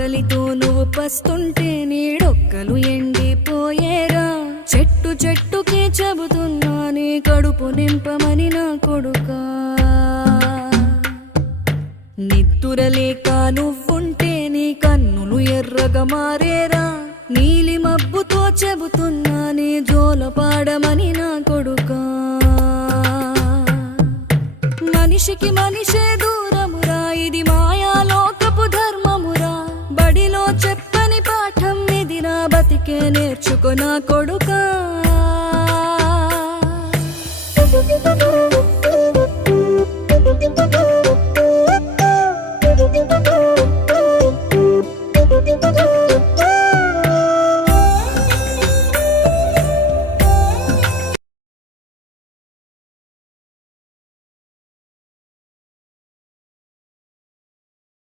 ఆకలితో నువ్వు పస్తుంటే నీడొక్కలు ఎండిపోయేరా. చెట్టు చెట్టుకే చెబుతున్నా నీ కడుపు నింపమని నా కొడుకా. నిద్దురలేక నువ్వుంటే నీ కన్నులు ఎర్రగా మారేరా. నీలి మబ్బుతో చెబుతున్నా నీ జోలపాడమని నా కొడుకా. మనిషికి మనిషే దూరమురా, ఇది మాయాలోకపు ధర్మమురా. బడిలో చెప్పని పాఠం ఇది, నా బతికే నేర్చుకో నా కొడుకా.